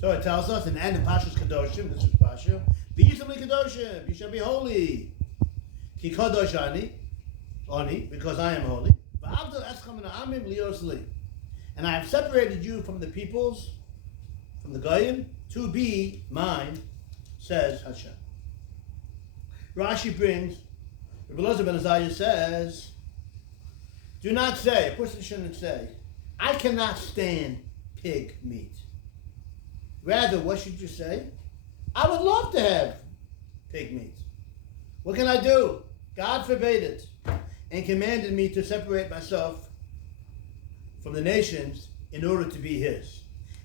Torah tells us in the end of Parshas Kedoshim, this is Parsha, V'yisam Kedoshim, you shall be holy. Ki kadosh ani, because I am holy. V'avdel eschem min ha'amim lios li. And I have separated you from the peoples, from the Goyim, to be mine, says Hashem. Rashi brings, Rabbi Elazar ben Azariah says, do not say, a person shouldn't say, I cannot stand pig meat. Rather, what should you say? I would love to have pig meat. What can I do? God forbade it and commanded me to separate myself from the nations in order to be his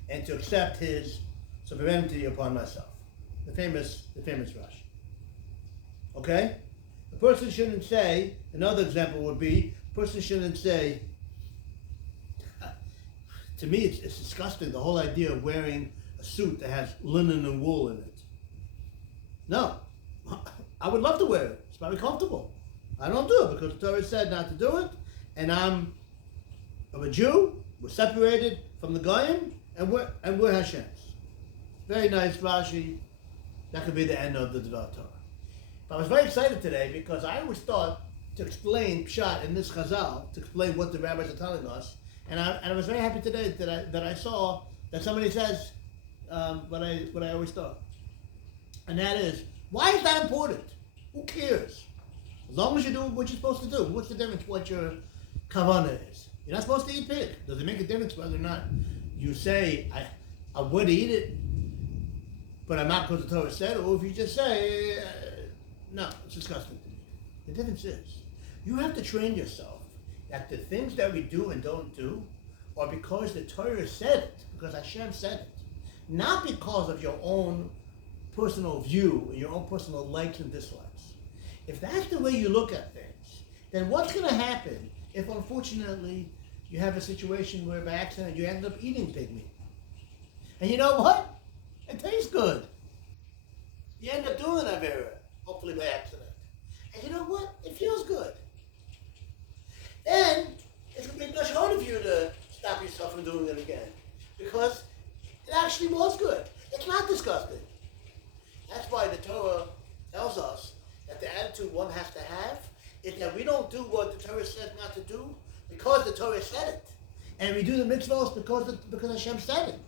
and to accept his sovereignty upon myself. The famous Rashi. Okay? A person shouldn't say, another example would be, a person shouldn't say, to me it's disgusting, the whole idea of wearing a suit that has linen and wool in it. No. I would love to wear it. It's very comfortable. I don't do it because the Torah said not to do it, and I'm a Jew, we're separated from the Goyim, and we're Hashem's. Very nice Rashi. That could be the end of the Dvar Torah. But I was very excited today because I always thought to explain Pshat in this Chazal, to explain what the rabbis are telling us, and I was very happy today that I saw that somebody says what I always thought. And that is, why is that important? Who cares? As long as you do what you're supposed to do. What's the difference what your kavanah is? You're not supposed to eat pig. Does it make a difference whether or not you say, I would eat it, but I'm not because the Torah said, or if you just say, no, it's disgusting to me. The difference is, you have to train yourself that the things that we do and don't do are because the Torah said it, because Hashem said it. Not because of your own personal view, your own personal likes and dislikes. If that's the way you look at things, then what's going to happen if, unfortunately, you have a situation where by accident you end up eating pig meat? And you know what? It tastes good. You end up doing that Avera, hopefully by accident. And you know what? It feels good. Then it's going to be much harder for you to stop yourself from doing it again. Because it actually was good. It's not disgusting. That's why the Torah tells us that the attitude one has to have is that we don't do what the Torah says not to do because the Torah said it. And we do the mitzvahs because Hashem said it.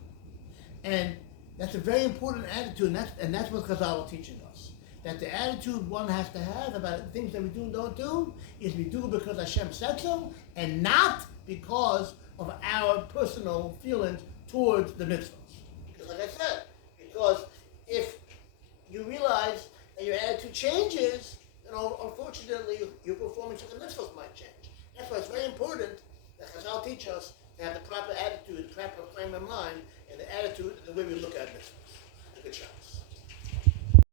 And that's a very important attitude, and that's what Chazal are teaching us. That the attitude one has to have about the things that we do and don't do is we do because Hashem said so, and not because of our personal feelings towards the mitzvahs. Because like I said, because if you realize that your attitude changes, then unfortunately your performance of the mitzvahs might change. That's why it's very important that Chazal teach us to have the proper attitude, the proper frame of mind, and the attitude and the way we look at mitzvahs. Good chance.